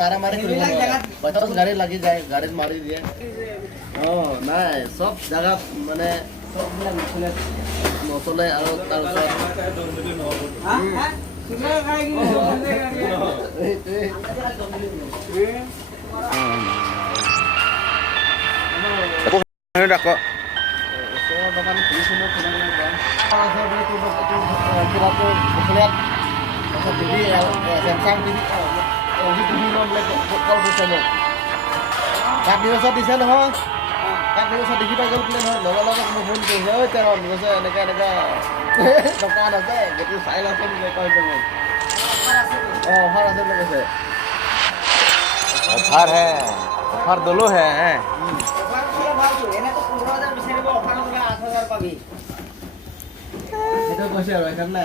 মাৰামাৰি কৰিব নোৱাৰে বাটত গাড়ী লাগি যায় গাড়ীত মাৰি দিয়ে নাই চব জাগাত মানে চববিলাক নচলে আৰু তাৰপিছত তাক নিউজত দিছে নহয় তাক নিউজত দেখি পাই গ'ল বোলে নহয় লগৰ লগত মই ফোন কৰিছে ঐ তেওঁ নিউজে এনেকৈ দোকান আছে সেইটো চাই আছে বুলি কৈছে মোক অফাৰ আছে বুলি কৈছে ऑफर है ऑफर दोनों है সেইটো কৈছে আৰু সেইকাৰণে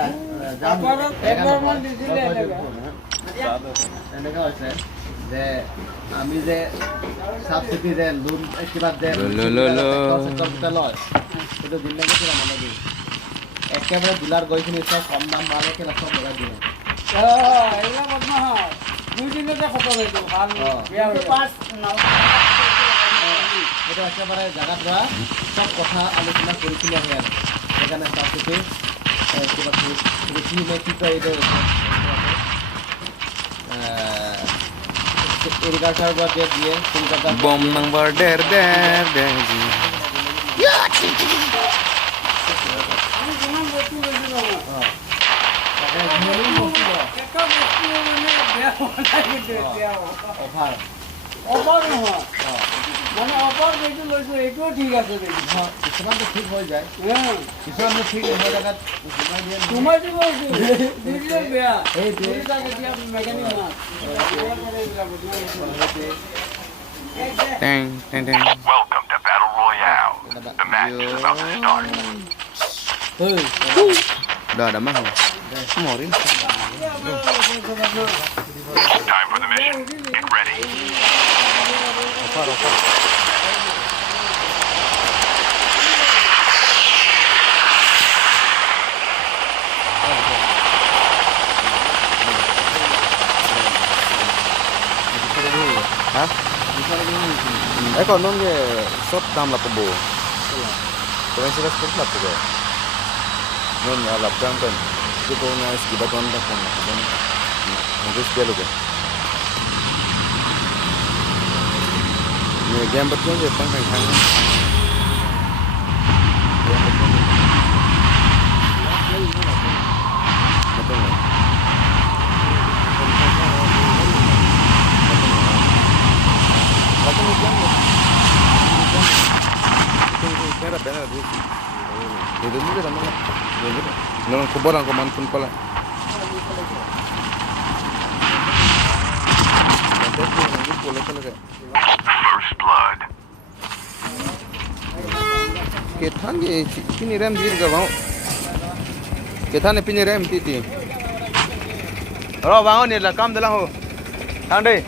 এনেকুৱা হৈছে যে আমি যে চাবচিডি যে লোন কিবা যে লয় সেইটো দিলে কিবা মানে দিম একেবাৰে ডিলাৰ গৈ কিনি চব কম দাম পালে কিবা চব লগাই দিম সেইটো একেবাৰে জেগাত লোৱা চব কথা আলোচনা কৰি কিনে আহে আৰু সেইকাৰণে চাবচিডি কিবা কৃষি নে কি কয় এইটো এগ্রিকালচার বা দিয়ে কলকাতা बम नंबर डेर डेर डेर जी ঠিক আছে কিছুমান ঠিক হৈ যায় কিছুমান ঠিক হৈ জেগাত Dang, dang, dang. Welcome to Battle Royale. The match is about to start. Dah mah. Morin. Time for the mission. Get ready. Hah? Kon non ge sot dam la pebo. Kau sih ras kerja tu ke? Non ala perang kan. Kita na sekitar kon tak kon. Mungkin sekali ke. Ni game betul je tang tang. Betul lah. Lakukan hujan loh. Itu cara benar tu. Itu ni kan mana? Jangan kuburan kau mantun pala. First blood. Kita ni pini rem dir ke bang? Kita ni pini rem titi. Ro bang ni lah kam dalam ho. Tang deh.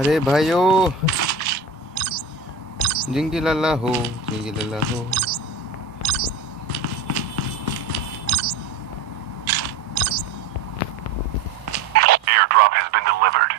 अरे भाइयों जिंगी लाला हो जिंगी लाला हो Airdrop has been delivered.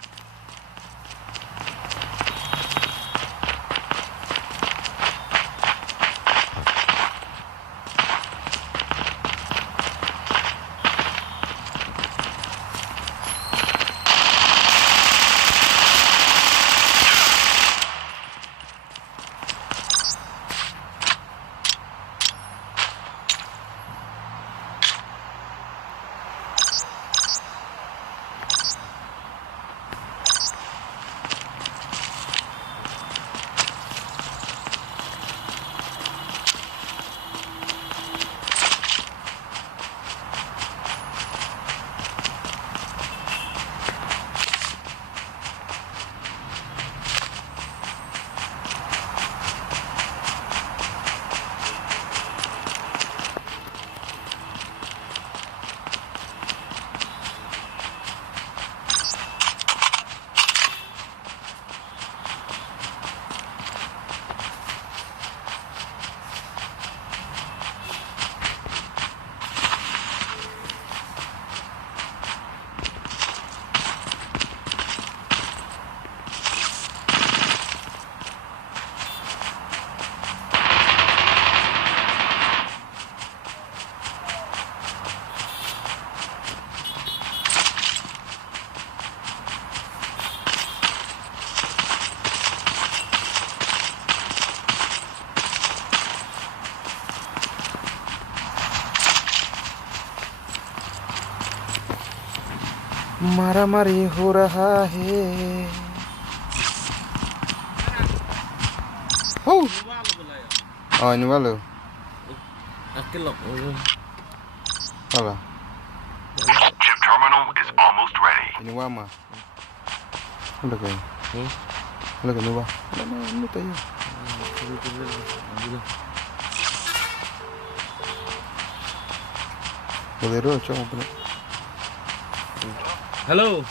मारामारी हो रहा है हो ini walu apa Chip terminal is almost ready. ini wama udah kayak udah kan lupa ini tayo bolero coba pula Hello.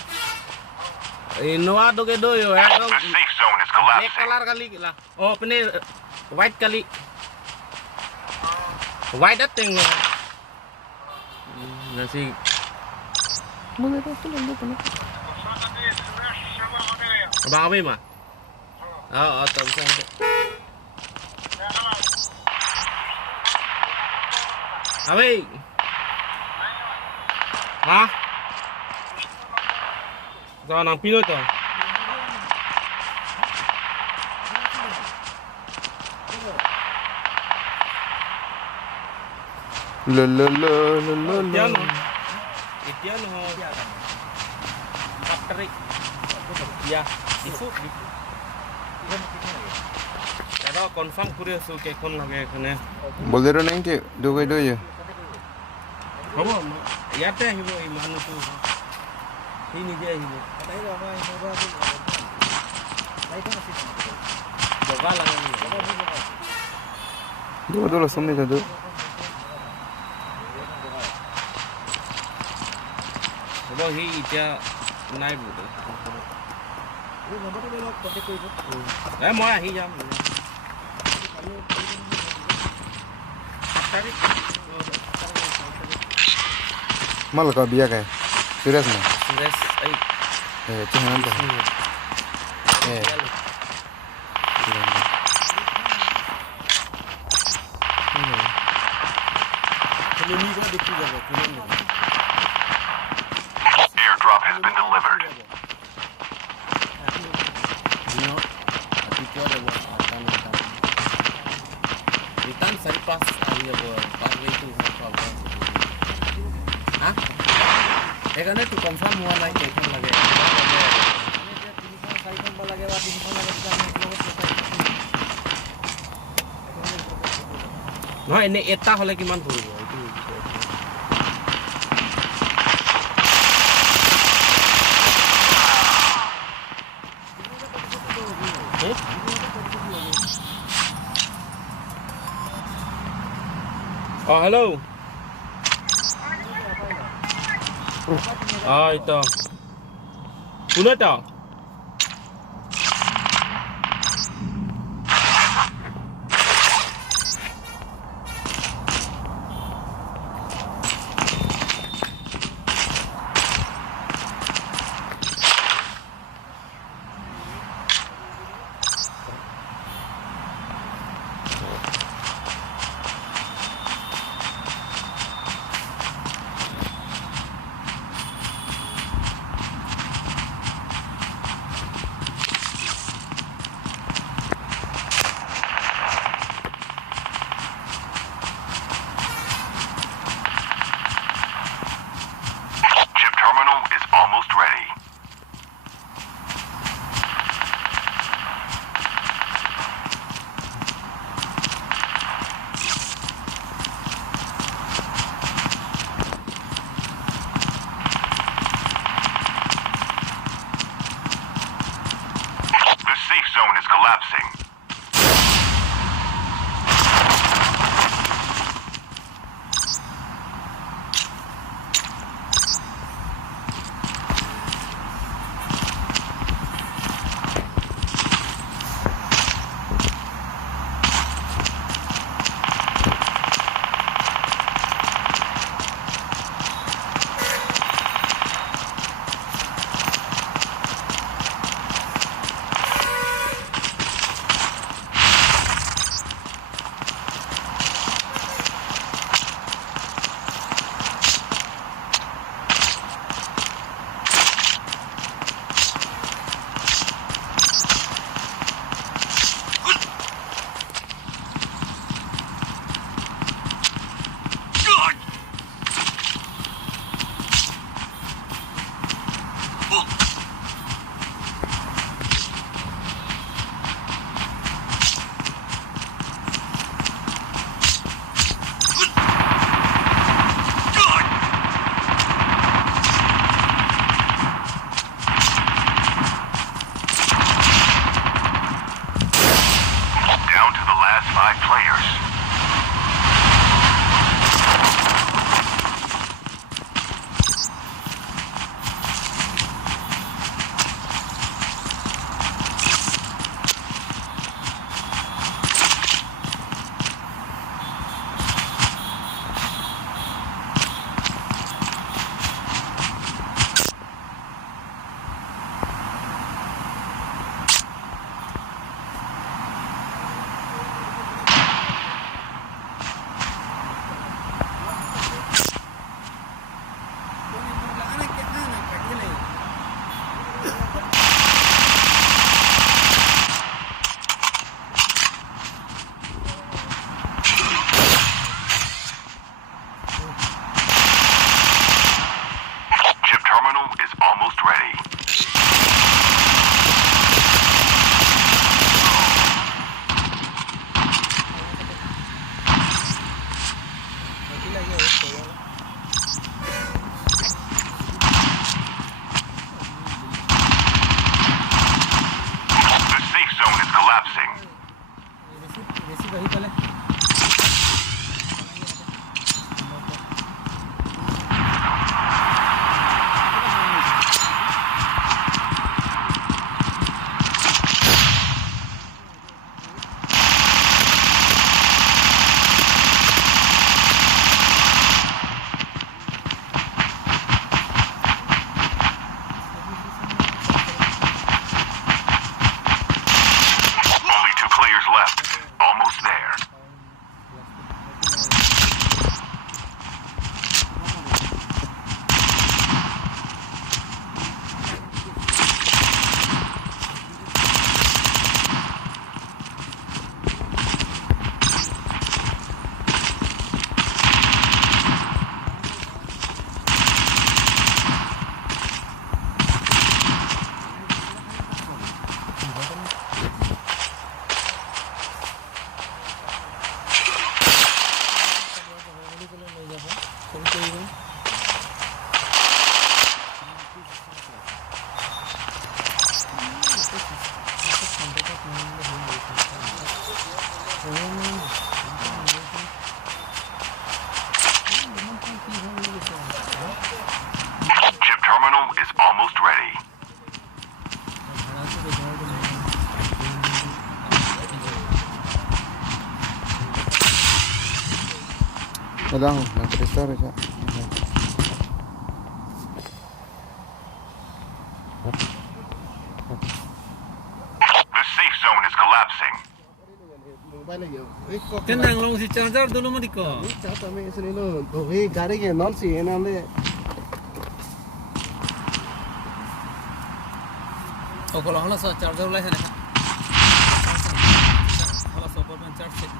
Innova doge do yo The safe zone is black collapsing. color kali lah. Oh apne white kali. White thing. Nasi bolero pula lupa Abang apa mah? Oh, tak bisa. Apa? Hah? Jangan nang pilot tu. la la la la la Itian ho. Itian ho. Patrik. Ya, isu. Kalau confirm kuriya su ke kon lage khane. bolero neng ke do ya Hobo. Yate hibo imanu tu. Ini dia hibo. Jaga langan ni. do lo samne ka do Hobo hi itia nai bu. Moi ahi jam. mal ka biya ka serius na Sudah ai. jangan dah Airdrop has been delivered. Ikan sari pas aja pas itu apa? Hah? Kan itu confirm mau naik ke lagi. No ini eta hole kiman puribo itu. Oh, hello. Ah, itu. Punya tak? almost ready. The safe zone is collapsing. Down to the last 5 players. Chip terminal is almost ready. The safe zone is collapsing. Only 2 players left. Almost there. Chip terminal is almost ready. Lang, nag-restore siya. The safe zone is collapsing. Tenang long si charger dulu mo diko. गाड़ी के non सी है ना O kalau hala sa charger lai hene. Hala sa power bank charge.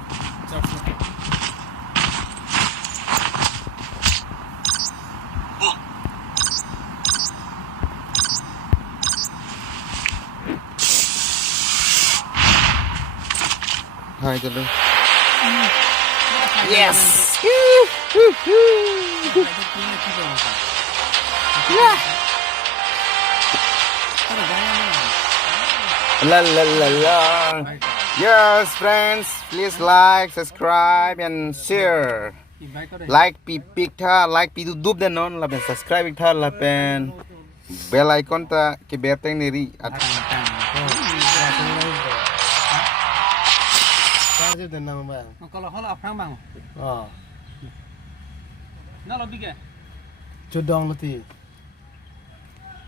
Hai tu lu. Yes. Yeah. La la la la. Yes, friends, please like, subscribe, and share. Like pi pik tha, like pi dub dan non la ben subscribe tha la ben bell icon ta ke beteng ni ri at Charge dan nama bang. Kalau hal apa bang? Oh. Nak lebih ke? Cudong nanti.